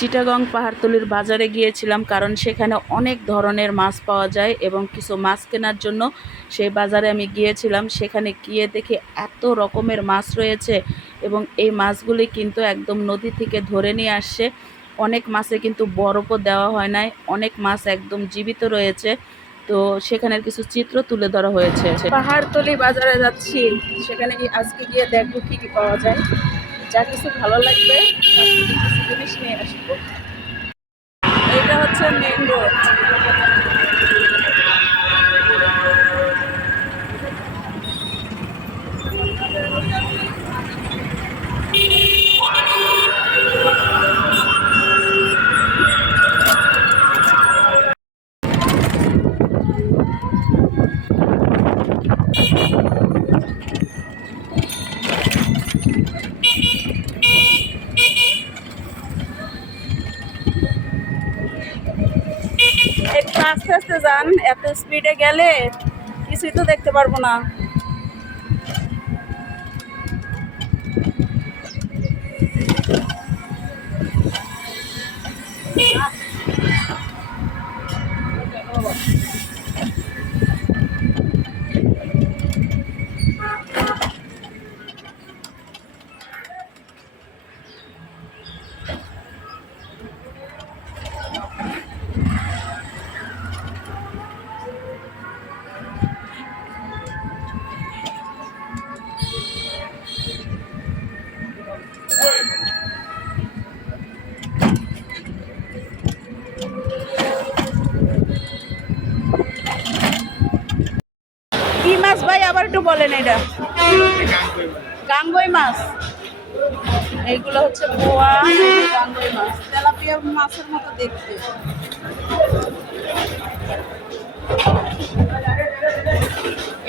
চিটাগং পাহাড়তলির বাজারে গিয়েছিলাম, কারণ সেখানে অনেক ধরনের মাছ পাওয়া যায় এবং কিছু মাছ কেনার জন্য সেই বাজারে আমি গিয়েছিলাম। সেখানে গিয়ে দেখে এত রকমের মাছ রয়েছে এবং এই মাছগুলি কিন্তু একদম নদী থেকে ধরে নিয়ে আসছে। অনেক মাছে কিন্তু বরফও দেওয়া হয় নাই, অনেক মাছ একদম জীবিত রয়েছে। তো সেখানের কিছু চিত্র তুলে ধরা হয়েছে। পাহাড়তলি বাজারে যাচ্ছি, সেখানে আজকে গিয়ে দেখবো কি কি পাওয়া যায়। যা কিছু ভালো লাগবে তার থেকে কিছু জিনিস নিয়ে আসবো। এটা হচ্ছে মেইন রোড। একটু আস্তে আস্তে যান, এত স্পিডে গেলে কিছুই তো দেখতে পারবো না। কি মাছ ভাই, আবার একটু বলেন। এটা গাঙ্গই মাছ। এইগুলো হচ্ছে পোয়া গাঙ্গই মাছ, তেলাপিয়া মাছের মতো দেখতে।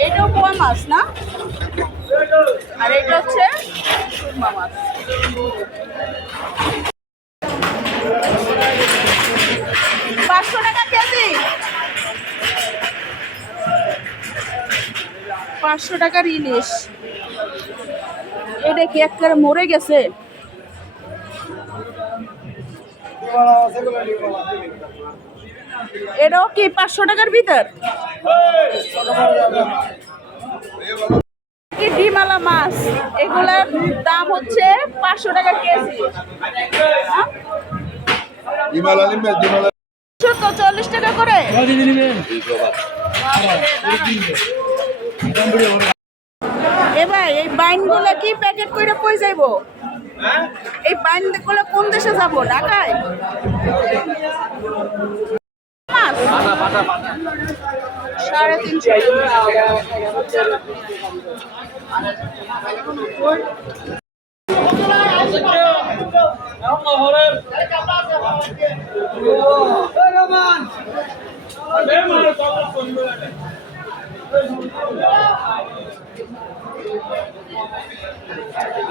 এটাও পোয়া মাছ না, আর এটা হচ্ছে সুরমা মাছ। ৳500 কেজি। 500 টাকার ইলিশ। এটা কি একবারে মরে গেছে? এটাও কি 500 টাকার ভিতর? কি ডিমালা মাছ, এগুলার দাম হচ্ছে 500 টাকা কেজি। 40 টাকা করে। এ ভাই, এই বাইনগুলো কি প্যাকেট করে কই যাইবো? এই বাইনগুলো কোন দেশে যাব? ঢাকায়? মাছ 350।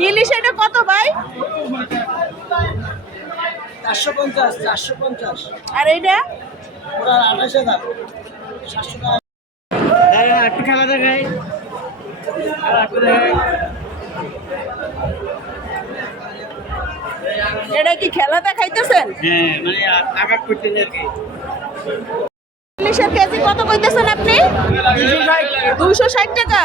ইলিশ এটা কত ভাই? 450। আর এইটা? ওরা 28,000 700 টাকা। একটু খেলা দেখাই। এটা কি খেলা দেখাইতেছেন? হ্যাঁ, মানে আঘাত করতে আর কি। ইলিশের কেজি কত কইতেছেন আপনি? 260 টাকা।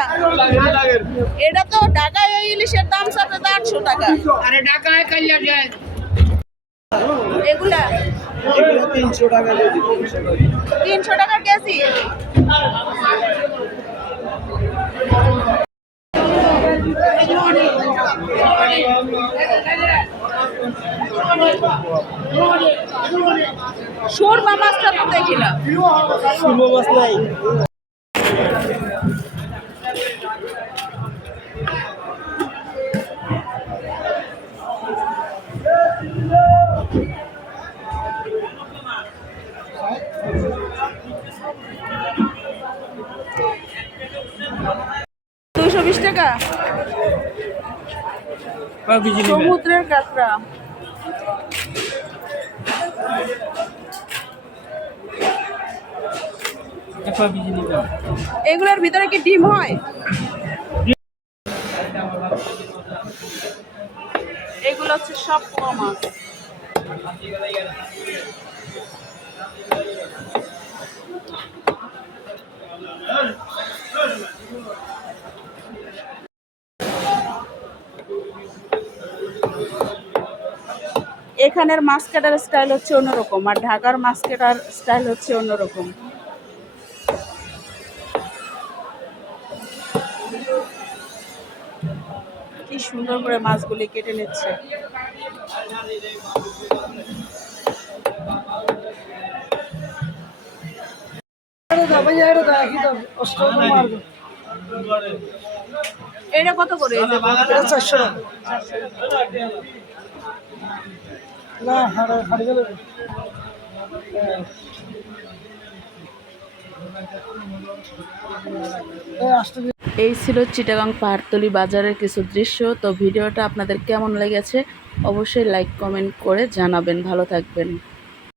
এটা তো ঢাকায় এই ইলিশের দাম সাথে 800 টাকা। আরে ঢাকায় কাইলা যায়। এগুলা 300 টাকা কেজি। 300 টাকা কেজি। সুরমা মাছটা তো দেখি না। সুরমা মাছ নাই। টাকা। সমুদ্রের কাঁকড়া। এগুলোর ভিতরে কি ডিম হয়? এগুলো হচ্ছে সব পোয়া মাছ। এখানের মাছ কাটার স্টাইল হচ্ছে অন্যরকম, আর ঢাকার মাছ কাটার স্টাইল হচ্ছে অন্যরকম। কি সুন্দর করে মাছগুলি কেটে নিচ্ছে। এটা কত করে? এই যে 400 টাকা। না হাড়ে গেল। এই ছিল চিটাগাং পাহাড়তলি বাজারের কিছু দৃশ্য। তো ভিডিওটা আপনাদের কেমন লেগেছে অবশ্যই লাইক কমেন্ট করে জানাবেন। ভালো থাকবেন।